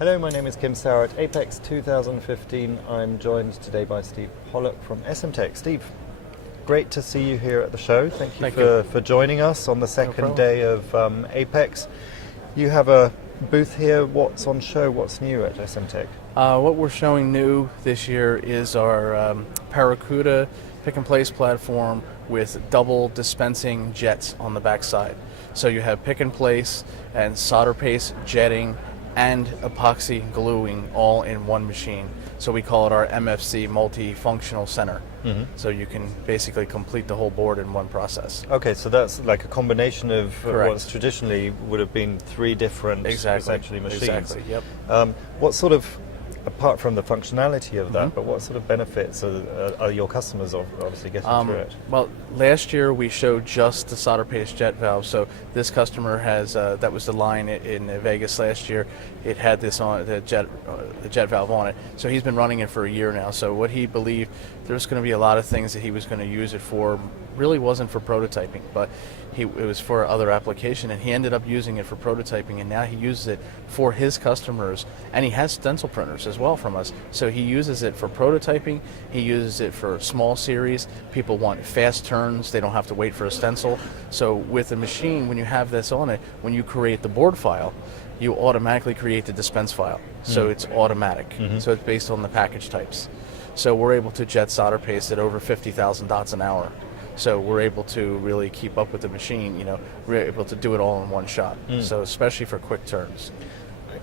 Hello, my name is Kim Sauer at Apex 2015. I'm joined today by Steve Pollock from Essemtec. Steve, great to see you here at the show. Thank you for joining us on the second day of Apex. You have a booth here. What's on show? What's new at Essemtec? What we're showing new this year is our Barracuda pick-and-place platform with double dispensing jets on the backside. So you have pick-and-place and solder paste jetting and epoxy gluing all in one machine. So we call it our MFC multifunctional center. Mm-hmm. So you can basically complete the whole board in one process. Okay, so that's like a combination of what's traditionally would have been three different essentially machines. Exactly, yep. What sort of, apart from the functionality of that, but what sort of benefits are your customers obviously getting through it? Well, last year we showed just the solder paste jet valve. So this customer has, that was the line in Vegas last year. It had this on, the jet valve on it. So he's been running it for a year now. So what he believed, there's going to be a lot of things that he was going to use it for. Really wasn't for prototyping, but it was for other application, and he ended up using it for prototyping, and now he uses it for his customers, and he has stencil printers as well from us. So he uses it for prototyping, he uses it for small series. People want fast turns, they don't have to wait for a stencil. So with the machine, when you have this on it, when you create the board file, you automatically create the dispense file. So it's automatic. So it's based on the package types. So we're able to jet solder paste at over 50,000 dots an hour. So we're able to really keep up with the machine, we're able to do it all in one shot. So especially for quick turns.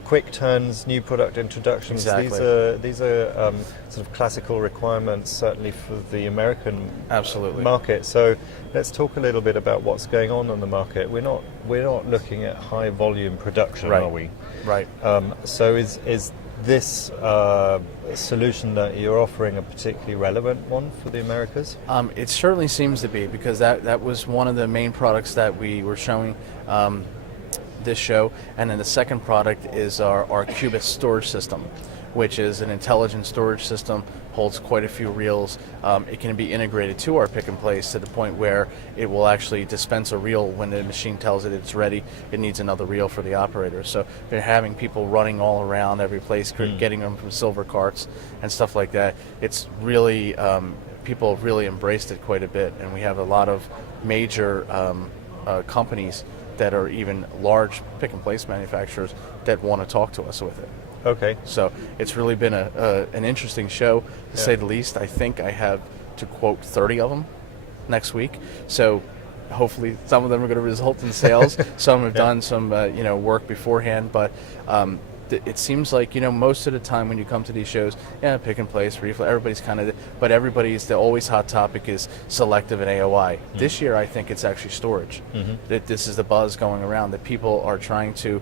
Quick turns, new product introductions, exactly. These are sort of classical requirements, certainly for the American market. So let's talk a little bit about what's going on in the market. We're not looking at high volume production, are we? Right. So is this solution that you're offering a particularly relevant one for the Americas? It certainly seems to be, because that was one of the main products that we were showing this show. And then the second product is our Cubus storage system, which is an intelligent storage system, holds quite a few reels. It can be integrated to our pick and place to the point where it will actually dispense a reel when the machine tells it it's ready. It needs another reel for the operator. So they're having people running all around every place, getting them from silver carts and stuff like that. It's really, people have really embraced it quite a bit, and we have a lot of major companies that are even large pick and place manufacturers that want to talk to us with it. Okay. So it's really been an interesting show, to say the least. I think I have, to quote, 30 of them next week. So hopefully some of them are going to result in sales. Some have done some work beforehand, but it seems like, most of the time when you come to these shows, pick and place, refill, everybody's but the always hot topic is selective and AOI. This year I think it's actually storage. That this is the buzz going around, that people are trying to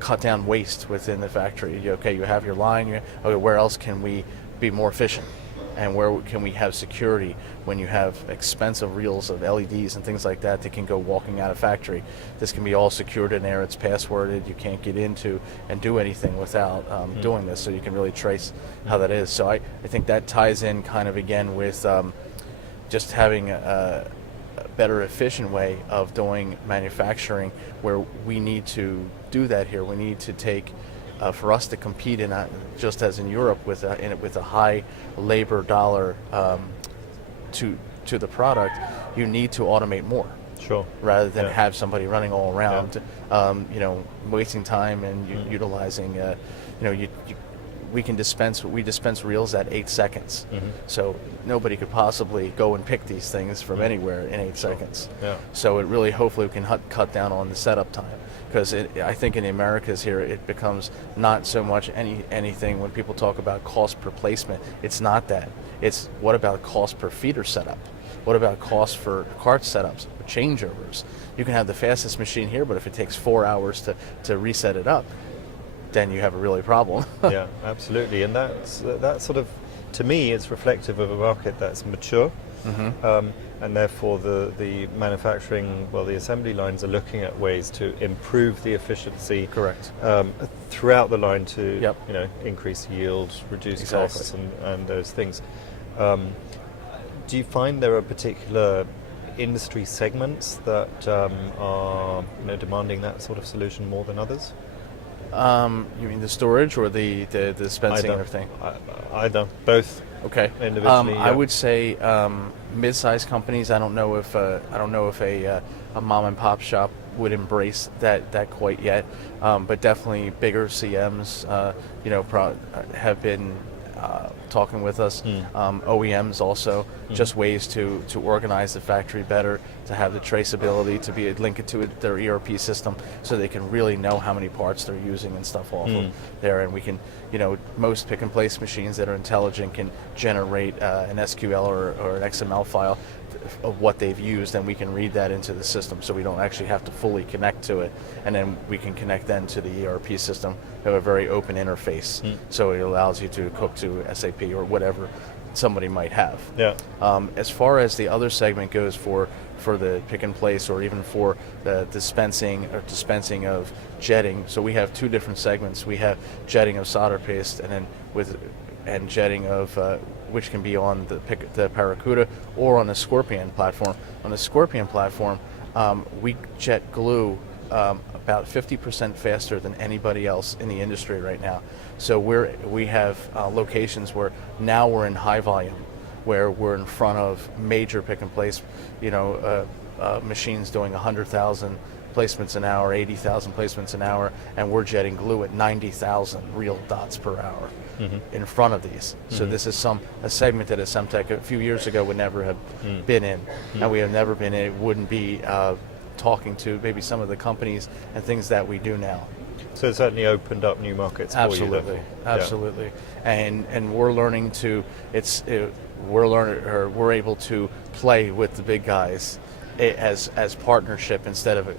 cut down waste within the factory. You have your line, where else can we be more efficient? And where can we have security when you have expensive reels of LEDs and things like that can go walking out of factory? This can be all secured in there, it's passworded, you can't get into and do anything without doing this, so you can really trace how that is. So I think that ties in kind of again with just having a better efficient way of doing manufacturing, where we need to do that here. We need to take for us to compete in just as in Europe with a high labor dollar to the product, you need to automate more. Sure. Rather than have somebody running all around, wasting time and utilizing. We dispense reels at 8 seconds. So nobody could possibly go and pick these things from anywhere in 8 seconds. Yeah. So it really, hopefully we can cut down on the setup time. Because I think in the Americas here, it becomes not so much anything when people talk about cost per placement. It's not that. It's what about cost per feeder setup? What about cost for cart setups, changeovers? You can have the fastest machine here, but if it takes 4 hours to reset it up, then you have a really problem. Yeah, absolutely. And that sort of, to me, it's reflective of a market that's mature. And therefore the manufacturing, the assembly lines are looking at ways to improve the efficiency throughout the line to increase yield, reduce costs, and those things. Do you find there are particular industry segments that are demanding that sort of solution more than others? You mean the storage or the dispensing and everything? Either, both. Okay. Individually, I would say mid-sized companies. I don't know if a mom and pop shop would embrace that quite yet, but definitely bigger CMs, have been talking with us. OEMs also, just ways to organize the factory better, to have the traceability, to be linked to their ERP system, so they can really know how many parts they're using and stuff off of there. And we can, most pick and place machines that are intelligent can generate an SQL or an XML file of what they've used, and we can read that into the system, so we don't actually have to fully connect to it, and then we can connect then to the ERP system. We have a very open interface, so it allows you to hook to SAP or whatever somebody might have. Yeah. As far as the other segment goes for the pick and place, or even for the dispensing of jetting, so we have two different segments. We have jetting of solder paste, and then jetting of which can be on the Barracuda or on the Scorpion platform. On the Scorpion platform, we jet glue about 50% faster than anybody else in the industry right now. So we have locations where now we're in high volume, where we're in front of major pick and place, machines doing 100,000 placements an hour, 80,000 placements an hour, and we're jetting glue at 90,000 real dots per hour in front of these. So this is a segment that Essemtec a few years ago would never have been in, and we have never been in. It wouldn't be talking to maybe some of the companies and things that we do now. So it certainly opened up new markets for you. Absolutely. And we're learning to we're able to play with the big guys as partnership instead of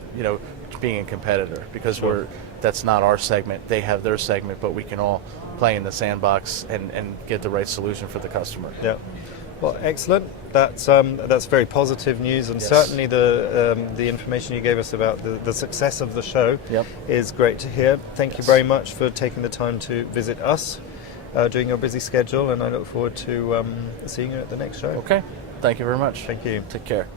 being a competitor, because that's not our segment. They have their segment, but we can all play in the sandbox and get the right solution for the customer. Yeah. Well, excellent. That's very positive news, and certainly the information you gave us about the success of the show is great to hear. Thank you very much for taking the time to visit us during your busy schedule, and I look forward to seeing you at the next show. Okay. Thank you very much. Thank you. Take care.